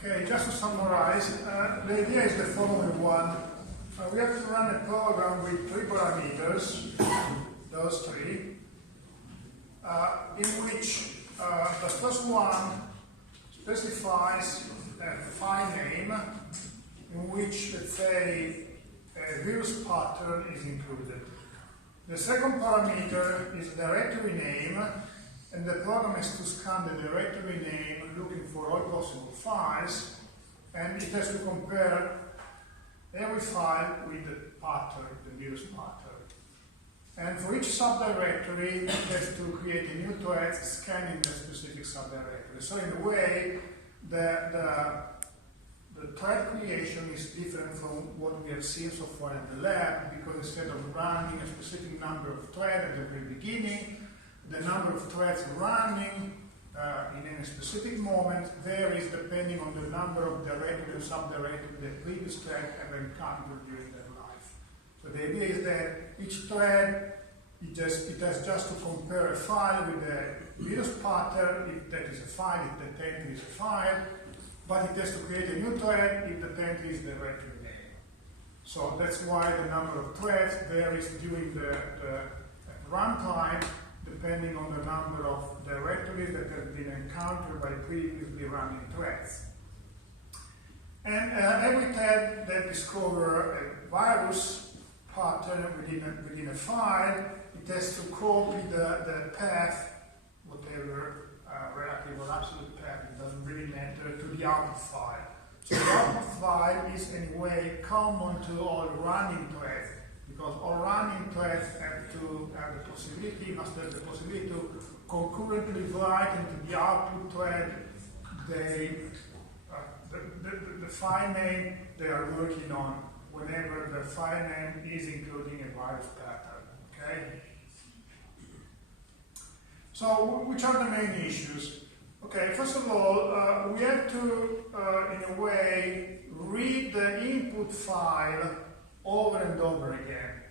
Okay, just to summarize, the idea is the following one. We have to run a program with 3 parameters, those 3, in which the first one specifies a file name in which, let's say, a virus pattern is included. The second parameter is directory name, and the program has to scan the directory name looking for all possible files, and it has to compare every file with the pattern, the virus pattern. And for each subdirectory, it has to create a new thread scanning the specific subdirectory. So in a way, the thread creation is different from what we have seen so far in the lab, because instead of running a specific number of threads at the very beginning, the number of threads running in any specific moment varies depending on the number of directory and subdirectory the previous thread have encountered during their life. So the idea is that each thread, it has just to compare a file with a virus pattern, if that is a file, if the entry is a file, but it has to create a new thread if the entry is the directory name. So that's why the number of threads varies during the runtime, depending on the number of directories that have been encountered by previously running threads. And every tab that discovers a virus pattern within a file, it has to copy the path, whatever relative or absolute path, it doesn't really matter, to the output file. So the output file is in a way common to all running threads, because all running threads have to have the possibility, must have the possibility to concurrently write into the output thread the file name they are working on whenever the file name is including a virus pattern. Okay? So, which are the main issues? Okay, first of all, we have to, in a way, read the input file over and over again.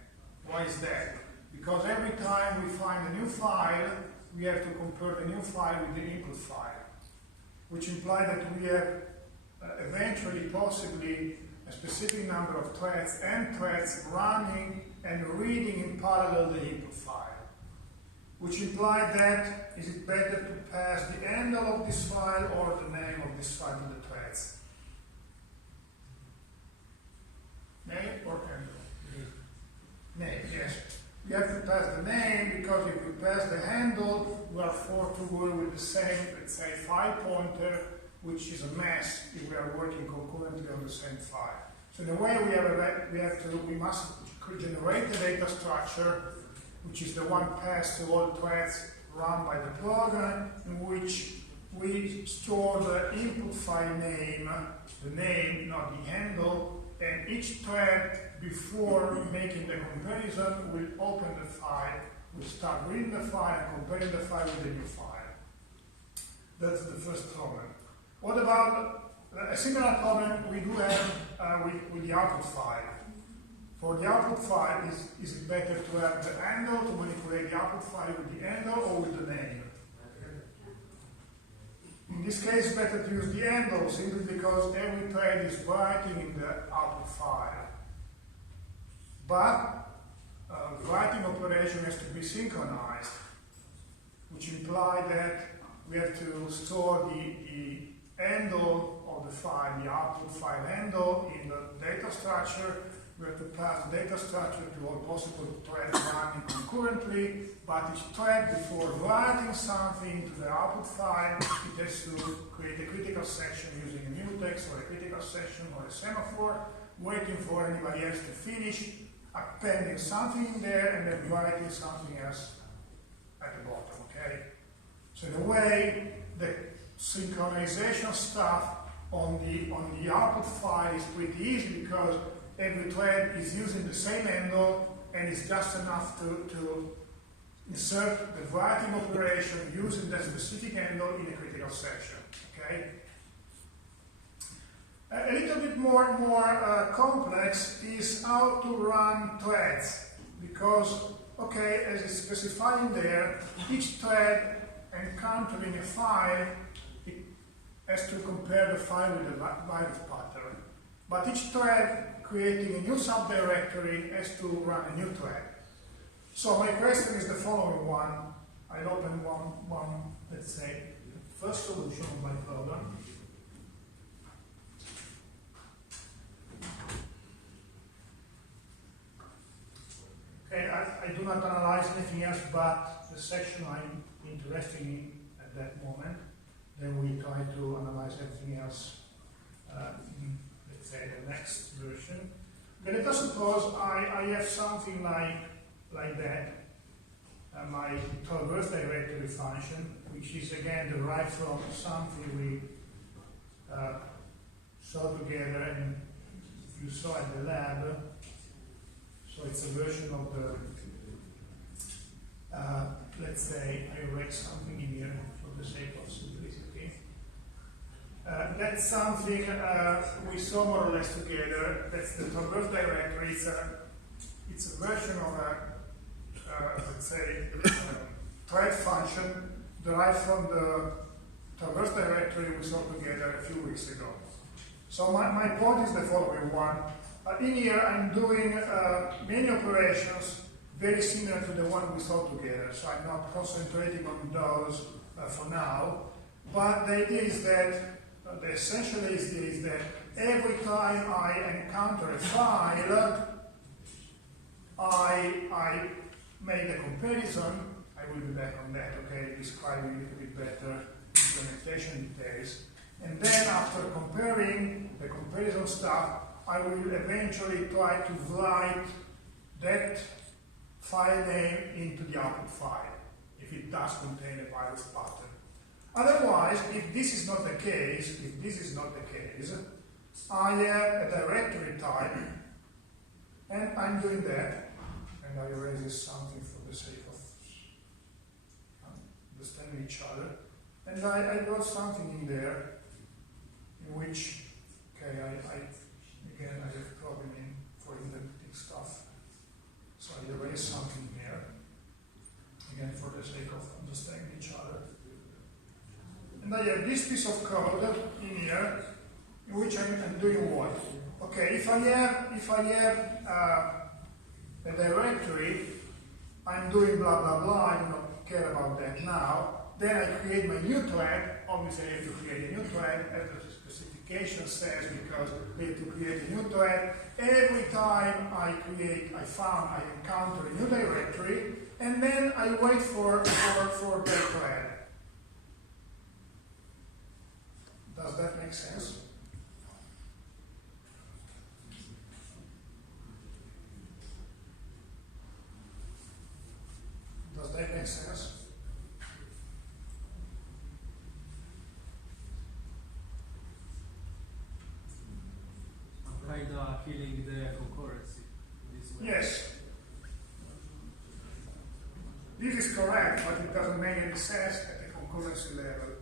Why is that? Because every time we find a new file, we have to compare the new file with the input file, which implies that we have eventually, possibly, a specific number of threads and threads running and reading in parallel the input file, which implies that is it better to pass the handle of this file or the name of this file to the threads? Name or handle? Name, yes. We have to pass the name, because if we pass the handle, we are forced to work with the same, let's say, file pointer, which is a mess if we are working concurrently on the same file. So in a way, we must generate a data structure, which is the one passed to all threads run by the program, in which we store the input file name, the name, not the handle, and each thread, before making the comparison, will open the file, will start reading the file and comparing the file with the new file. That's the first problem. What about a similar problem we do have with the output file? For the output file, is it better to have the handle, to manipulate the output file with the handle or with the name? In this case, it's better to use the handle simply because every thread is writing in the output file. But writing operation has to be synchronized, which implies that we have to store the handle of the file, the output file handle, in the data structure. We have to pass the data structure to all possible threads running concurrently, but each thread, before writing something to the output file, it has to create a critical section using a mutex or a critical section or a semaphore, waiting for anybody else to finish, appending something in there, and then writing something else at the bottom, okay? So in a way, the synchronization stuff on the output file is pretty easy because every thread is using the same handle, and it's just enough to insert the writing operation using that specific handle in a critical section. Okay. A little bit more complex is how to run threads, because okay, as it's specified in there, each thread encountering a file, it has to compare the file with the virus pattern. But each thread creating a new subdirectory has to run a new thread. So my question is the following one. I'll open one, let's say, first solution of my problem. Okay, I do not analyze anything else but the section I'm interested in at that moment. Then we try to analyze everything else in, let's say, the next version. But let us suppose I have something like that, my traverse directory function, which is again derived from something we saw together, and if you saw at the lab, so it's a version of the, let's say, I write something in here for the sake of simplicity. That's something we saw more or less together. That's the traverse directory. It's a version of a, let's say, thread function derived from the traverse directory we saw together a few weeks ago. So my point is the following one. In here I'm doing many operations very similar to the one we saw together. So I'm not concentrating on those for now. But the idea is that the essential is that every time I encounter a file, I make the comparison. I will be back on that, okay, describing a little bit better implementation details. And then after comparing the comparison stuff, I will eventually try to write that file name into the output file, if it does contain a virus pattern. Otherwise, if this is not the case, I have a directory type, and I'm doing that, and I erase something for the sake of understanding each other, and I wrote something in there, in which, okay, I have problem for indenting stuff, so I erase something here, again for the sake of understanding each other. And I have this piece of code in here, in which I'm doing what? Okay, if I have a directory, I'm doing blah blah blah, I do not care about that now. Then I create my new thread. Obviously I have to create a new thread, as the specification says, because we have to create a new thread. Every time I encounter a new directory, and then I wait for that thread. Does that make sense? Does that make sense? killing the concurrency this way. Yes. This is correct, but it doesn't make any sense at the concurrency level.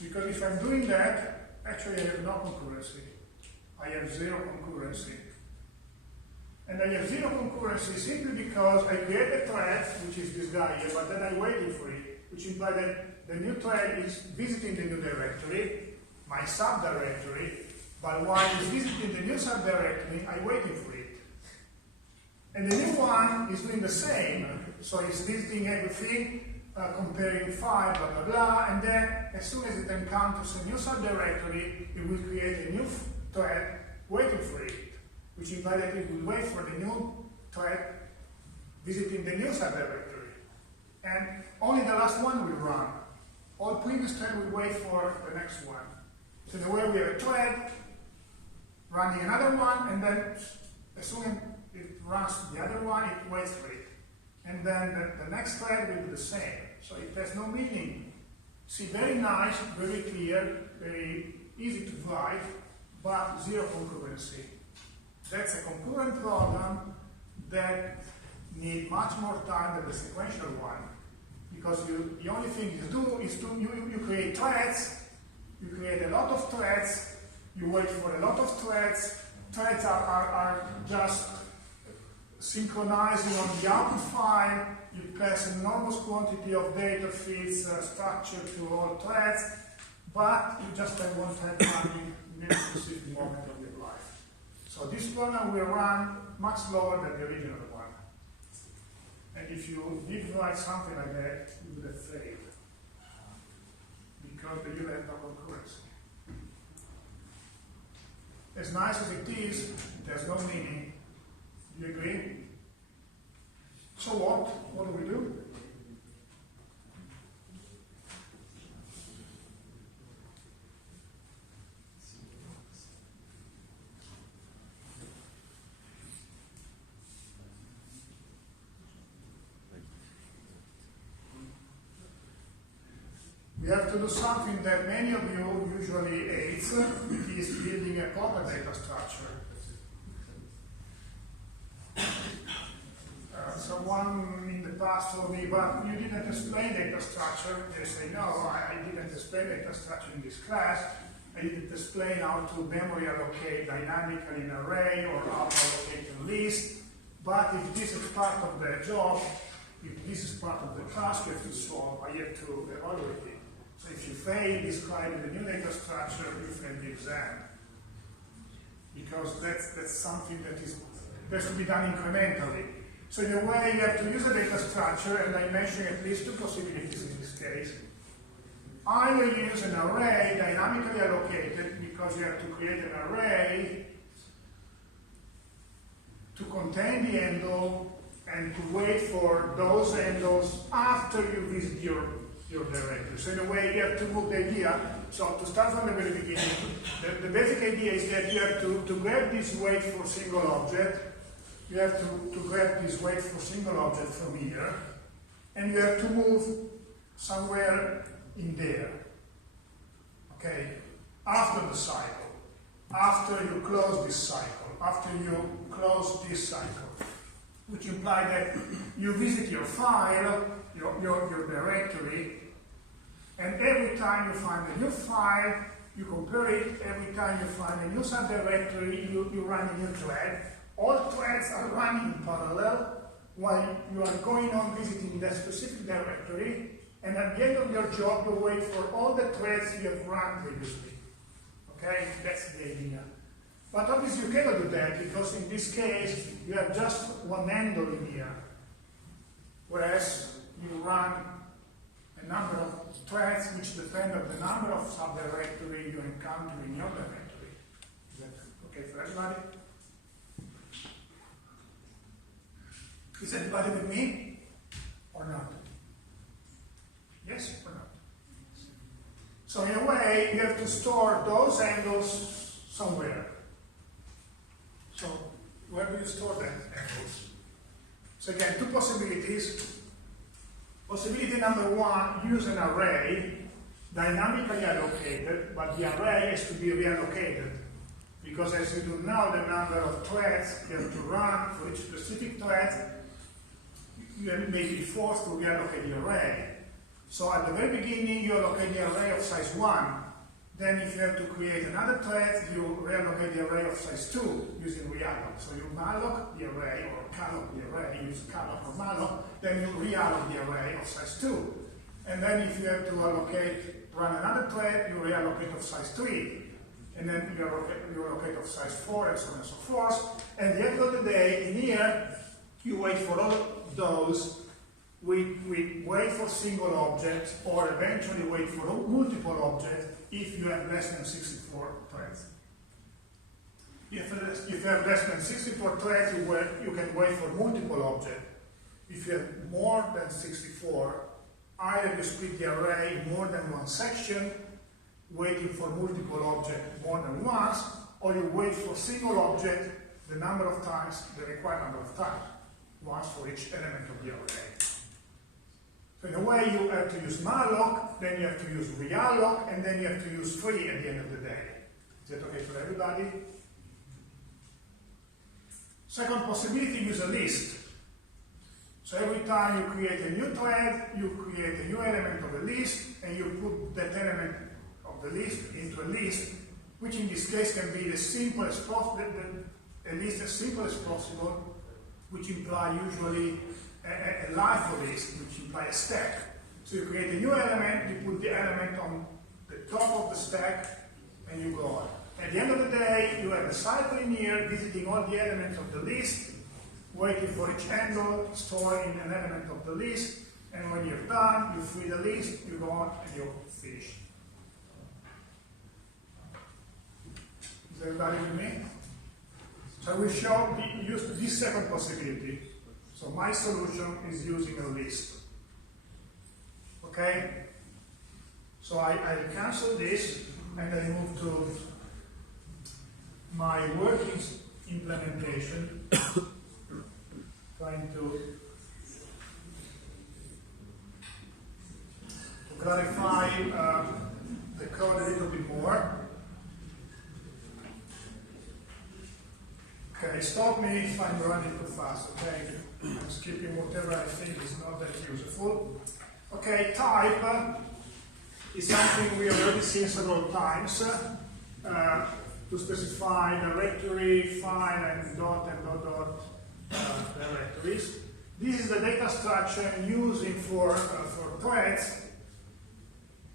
Because if I'm doing that, actually I have no concurrency. I have zero concurrency. And I have zero concurrency simply because I create a thread, which is this guy here, but then I'm waiting for it, which implies that the new thread is visiting the new directory, my subdirectory, but while it's visiting the new subdirectory, I'm waiting for it. And the new one is doing the same, so it's visiting everything, comparing file, blah, blah, blah, and then as soon as it encounters a new subdirectory, it will create a new thread waiting for it, which implies that it will wait for the new thread visiting the new subdirectory. And only the last one will run. All previous threads will wait for the next one. So in a way we have a thread running another one, and then as soon as it runs the other one, it waits for it. And then the next thread will do the same. So it has no meaning. See, very nice, very clear, very easy to write, but zero concurrency. That's a concurrent program that needs much more time than the sequential one. Because the only thing you do is you create threads, you create a lot of threads, you wait for a lot of threads. Threads are just synchronizing on the output file. You pass an enormous quantity of data feeds structure to all threads, but you just have one thread running in a specific moment of your life. So this program will run much slower than the original one. And if you did write something like that, you would have failed. Because you have no concurrency. As nice as it is, it has no meaning. Do you agree? So what? What do we do? We have to do something that many of you usually hate, which is building a proper data structure. Someone in the past told me, but you didn't explain data structure. They say, no, I didn't explain data structure in this class. I didn't explain how to memory allocate dynamically an array or how to allocate a list. But if this is part of the job, if this is part of the task you have to solve, I have to evaluate it. So if you fail describing the new data structure, you fail the exam. Because that's something that has to be done incrementally. So in a way, you have to use a data structure, and I mentioned at least two possibilities in this case. Either you use an array dynamically allocated, because you have to create an array to contain the handle and to wait for those handles after you visit your directory. So in a way, you have to move the idea. So to start from the very beginning, the basic idea is that you have to grab this wait for single object. You have to grab this wait for single object from here, and you have to move somewhere in there. Okay? After the cycle. After you close this cycle. After you close this cycle. Which implies that you visit your file, your directory, and every time you find a new file, you compare it. Every time you find a new subdirectory, you run a new thread. All threads are running in parallel while you are going on visiting that specific directory, and at the end of your job, you wait for all the threads you have run previously. Okay? That's the idea. But obviously you cannot do that, because in this case, you have just one handle in here, whereas you run a number of threads which depend on the number of subdirectory you encounter in your directory. Is that okay for everybody? Is anybody with me? Or not? Yes or not? So in a way, you have to store those handles somewhere. So where do you store them handles? So again, two possibilities. Possibility number one, use an array dynamically allocated, but the array has to be reallocated. because as you do know the number of threads you have to run for each specific thread, you may be forced to reallocate the array. So at the very beginning you allocate the array of size 1. Then if you have to create another thread, you reallocate the array of size 2 using realloc. So you malloc the array, or calloc the array, use calloc or malloc, then you realloc the array of size 2. And then if you have to run another thread, you reallocate of size 3. And then you allocate of size 4, and so on and so forth. And at the end of the day, in here, you wait for all of those. We wait for single objects, or eventually wait for multiple objects if you have less than 64 threads. If you have less than 64 threads, you can wait for multiple objects. If you have more than 64, either you split the array in more than one section, waiting for multiple objects more than once, or you wait for single object the number of times, the required number of times, once for each element of the array. So in a way you have to use malloc, then you have to use realloc, and then you have to use free at the end of the day. Is that okay for everybody? Second possibility, use a list. So every time you create a new thread, you create a new element of a list, and you put that element of the list into a list, which in this case can be the simplest possible, at least as simple as possible, which imply usually a LIFO list, which implies a stack. So you create a new element, you put the element on the top of the stack, and you go on. At the end of the day, you have a cycle in here, visiting all the elements of the list, waiting for each handle, storing an element of the list, and when you're done, you free the list, you go on, and you finish. Is everybody with me? So we shall use this second possibility. So my solution is using a list. Okay? So I cancel this, and I move to my working implementation, trying to clarify the code a little bit more. Okay, stop me if I'm running too fast, okay? I'm skipping whatever I think is not that useful. Okay, type is something we have already seen several times to specify directory, file, and dot directories. This is the data structure I'm using for threads,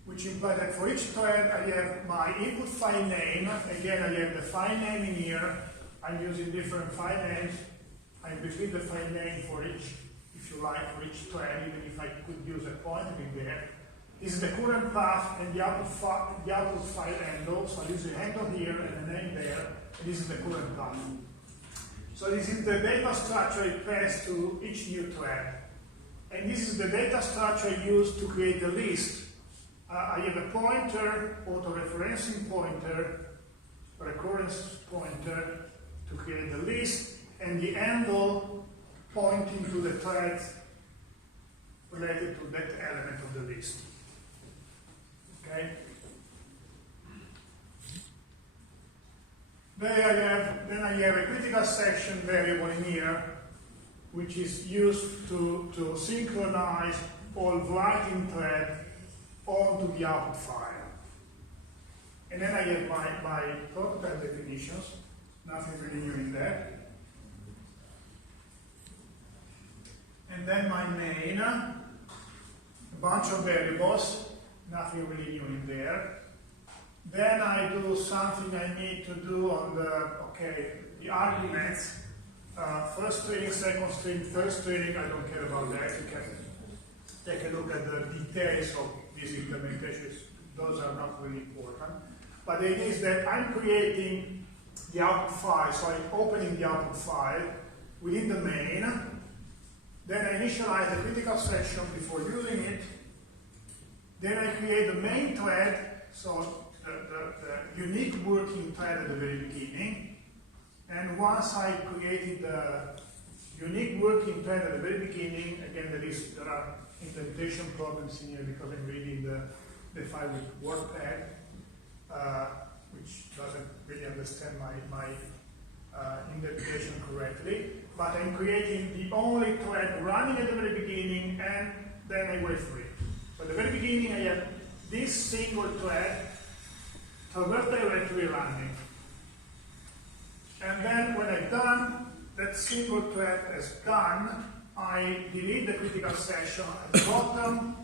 which implies that for each thread I have my input file name. Again, I have the file name in here. I'm using different file names. I'm between the file name for each, if you like, for each thread, even if I could use a pointer in there. This is the current path and the output file handle. So I use a handle here and a name there. And this is the current path. So this is the data structure I pass to each new thread. And this is the data structure I use to create the list. I have a pointer, auto-referencing pointer, recurrence pointer to create the list, and the handle pointing to the thread related to that element of the list. Okay? Then I have a critical section variable in here, which is used to synchronize all writing thread onto the output file. And then I have my protocol definitions, nothing really new in there. And then my main, a bunch of variables, nothing really new in there. Then I do something I need to do on the arguments. First string, second string, third string, I don't care about that. You can take a look at the details of these implementations. Those are not really important. But the idea is that I'm creating the output file, so I'm opening the output file within the main. Then I initialize the critical section before using it. Then I create the main thread, so the unique working thread at the very beginning. And once I created the unique working thread at the very beginning, again there are indentation problems in here because I'm reading the file with WordPad, which doesn't really understand my interpretation correctly. But I'm creating the only thread running at the very beginning, and then I wait for it. So at the very beginning, I have this single thread, traverse directory running. And then when I'm done, that single thread is done, I delete the critical section at the bottom,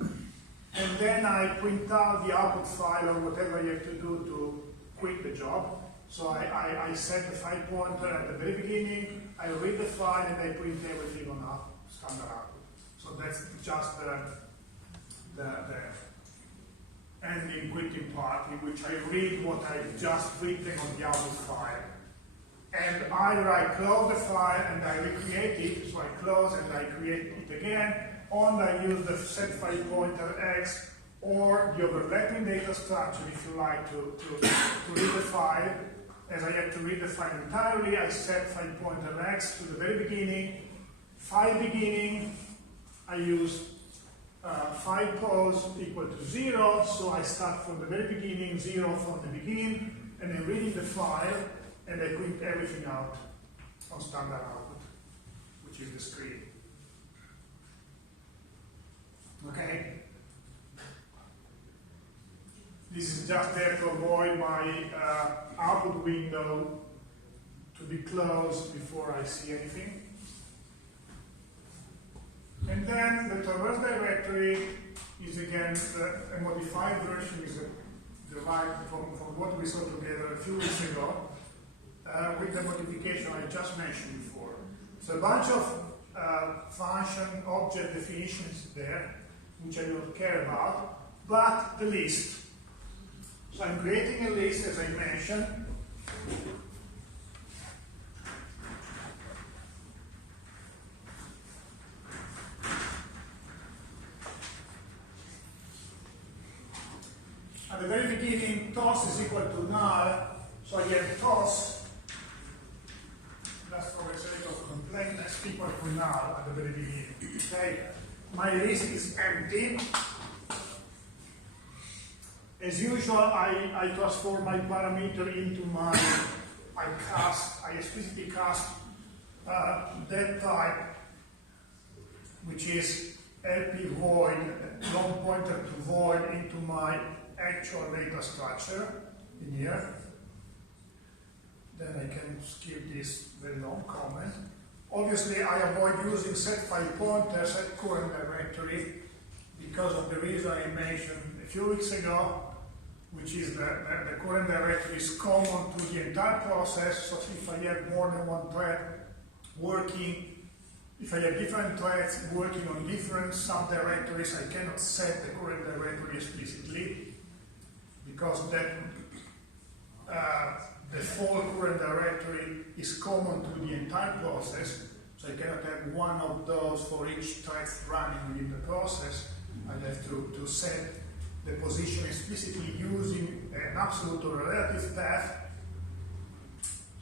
and then I print out the output file or whatever you have to do to quit the job. So I set the file pointer at the very beginning, I read the file, and I print everything on standard output. So that's just the ending quitting part, in which I read what I've just written on the output file. And either I close the file and I recreate it, so I close and I create it again, or I use the set file pointer X or the overlapping data structure, if you like, to read the file. As I have to read the file entirely, I set file pointer X to the very beginning. File beginning, I use file pause equal to 0, so I start from the very beginning, 0 from the beginning, and then reading the file, and I print everything out on standard output, which is the screen. Okay? This is just there to avoid my output window to be closed before I see anything. And then the traverse directory is again a modified version, is derived from what we saw together a few weeks ago, with the modification I just mentioned before. So a bunch of function object definitions there, which I don't care about, but the list. So I'm creating a list, as I mentioned. At the very beginning, toss is equal to null, so I get toss, just for the sake of completeness, equal to null at the very beginning. Okay? My list is empty. As usual, I transform my parameter into I explicitly cast that type, which is LP void, long pointer to void, into my actual data structure in here. Then I can skip this very long comment. Obviously, I avoid using set file pointer, set current directory, because of the reason I mentioned a few weeks ago, which is the current directory is common to the entire process. So if I have more than one thread working, if I have different threads working on different subdirectories, I cannot set the current directory explicitly, because that the full current directory is common to the entire process. So I cannot have one of those for each thread running within the process. I have to set the position explicitly using an absolute or relative path.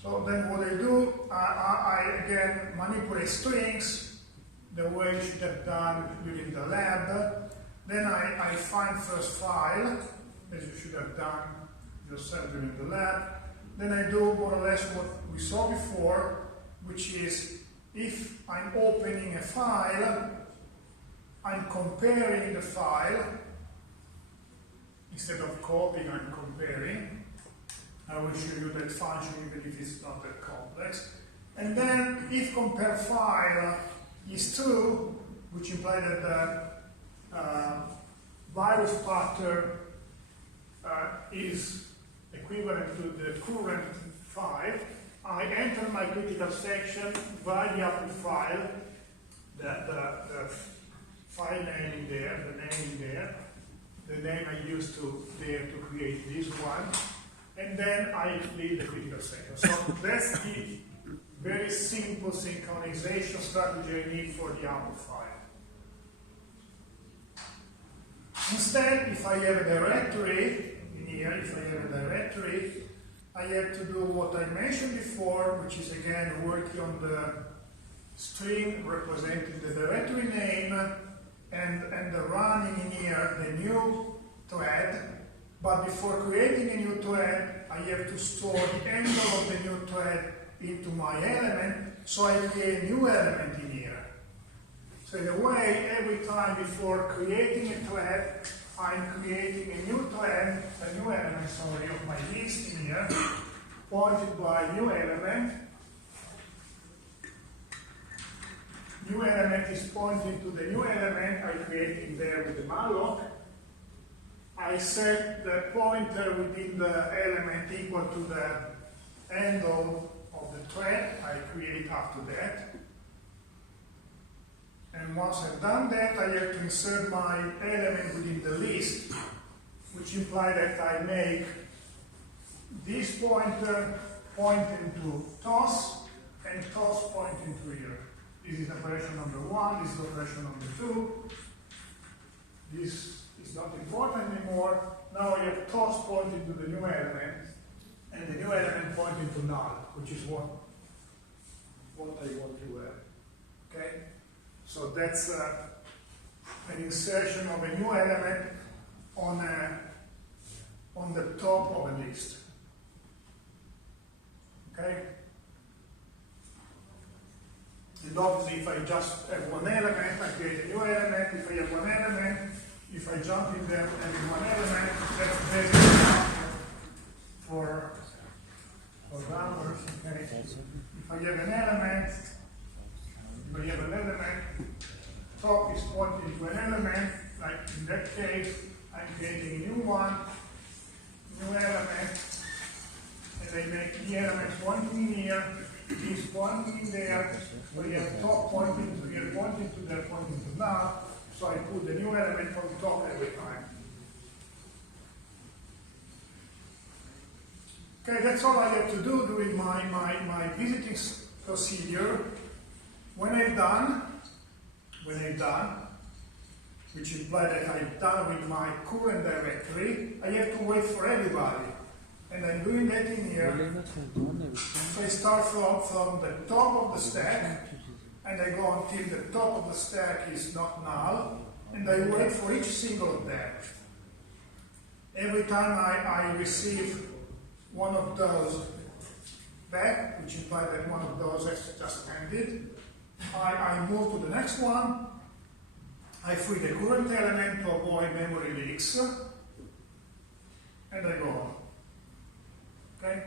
So then what I do, I again manipulate strings the way you should have done within the lab. Then I find first file, as you should have done yourself during the lab. Then I do more or less what we saw before, which is if I'm opening a file, I'm comparing the file. Instead of copying, I'm comparing. I will show you that function even if it's not that complex. And then if compare file is true, which implies that the virus pattern is equivalent to the current file, I enter my critical section by the output file, the file name in there, the name in there, the name I used to create this one, and then I leave the critical section. So that's the very simple synchronization strategy I need for the output file. Instead, if I have a directory in here, I have to do what I mentioned before, which is again working on the string representing the directory name, and the running in here the new thread, But before creating a new thread, I have to store the handle of the new thread into my element, so I create a new element in here. So in a way, every time before creating a thread, I'm creating a new thread, a new element, sorry, of my list in here, pointed by new element. New element is pointing to the new element I created there with the malloc. I set the pointer within the element equal to the handle of the thread I create after that. And once I've done that, I have to insert my element within the list, which implies that I make this pointer pointing to toss and toss pointing to here. This is operation number 1, this is operation number 2. This is not important anymore. Now I have toss pointing to the new element, and the new element pointing to null, which is what I want to have. Okay? So that's an insertion of a new element on the top of a list. Okay? And obviously, if I just have one element, I create a new element. If I have one element, if I jump in there and have one element, that's basically for numbers. Okay? If I have an element, top is pointing to an element, like in that case, I'm creating a new one, new element, and I make the element pointing in here, this pointing in there, so you have top pointing to here, pointing to there, pointing to now, so I put the new element on top every time. Okay, that's all I have to do during my visiting procedure. When I'm done, which implies that I'm done with my current directory, I have to wait for everybody. And I'm doing that in here. So I start from the top of the stack, and I go until the top of the stack is not null, and I wait for each single of them. Every time I receive one of those back, which implies that one of those has just ended, I move to the next one, I free the current element to avoid memory leaks, and I go on. Okay?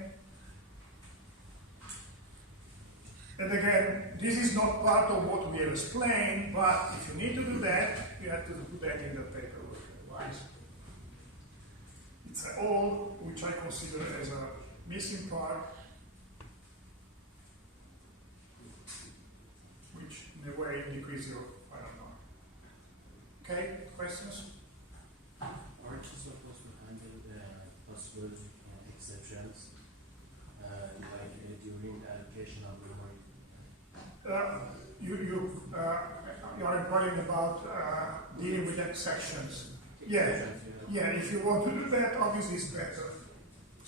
And again, this is not part of what we have explained, but if you need to do that, you have to put that in the paperwork. Otherwise, it's a all which I consider as a missing part, which in a way decreases your, I don't know. Okay, questions? Aren't you supposed to handle the possible exceptions, like during the allocation of memory? You are inquiring about dealing with exceptions. Yeah, if you want to do that, obviously it's better.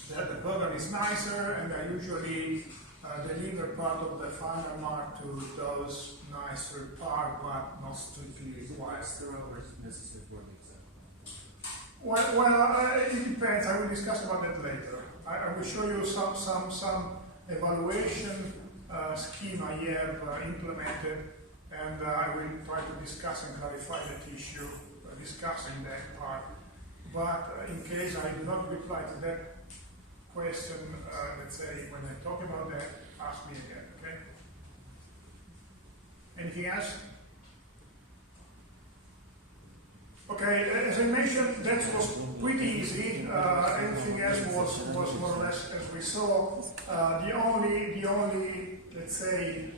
The program is nicer, and I usually deliver part of the final mark to those nicer part, but not strictly required. Necessary for the exam. Well, it depends. I will discuss about that later. I will show you some evaluation scheme I have implemented, and I will try to discuss and clarify that issue, discussing that part. But in case I do not reply to that question, let's say when I talk about that, ask me again, okay? Anything else? Okay, as I mentioned, that was pretty easy. Everything else was more or less as we saw. The only let's say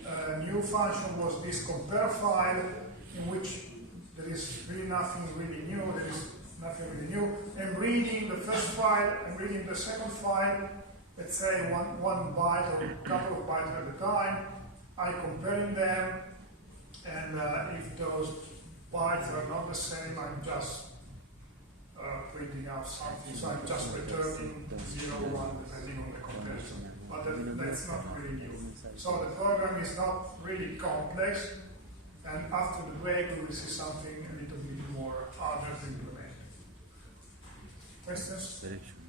new function was this compare file, in which there is really nothing really new. There is nothing really new. I'm reading the first file, I'm reading the second file, let's say one byte or a couple of bytes at a time. I'm comparing them, and if those bytes are not the same, I'm just printing out something. So I'm just returning 0, 1 depending on the comparison. But that's not really new. So the program is not really complex, and after the break we will see something a little bit more harder to implement. Questions? Direction.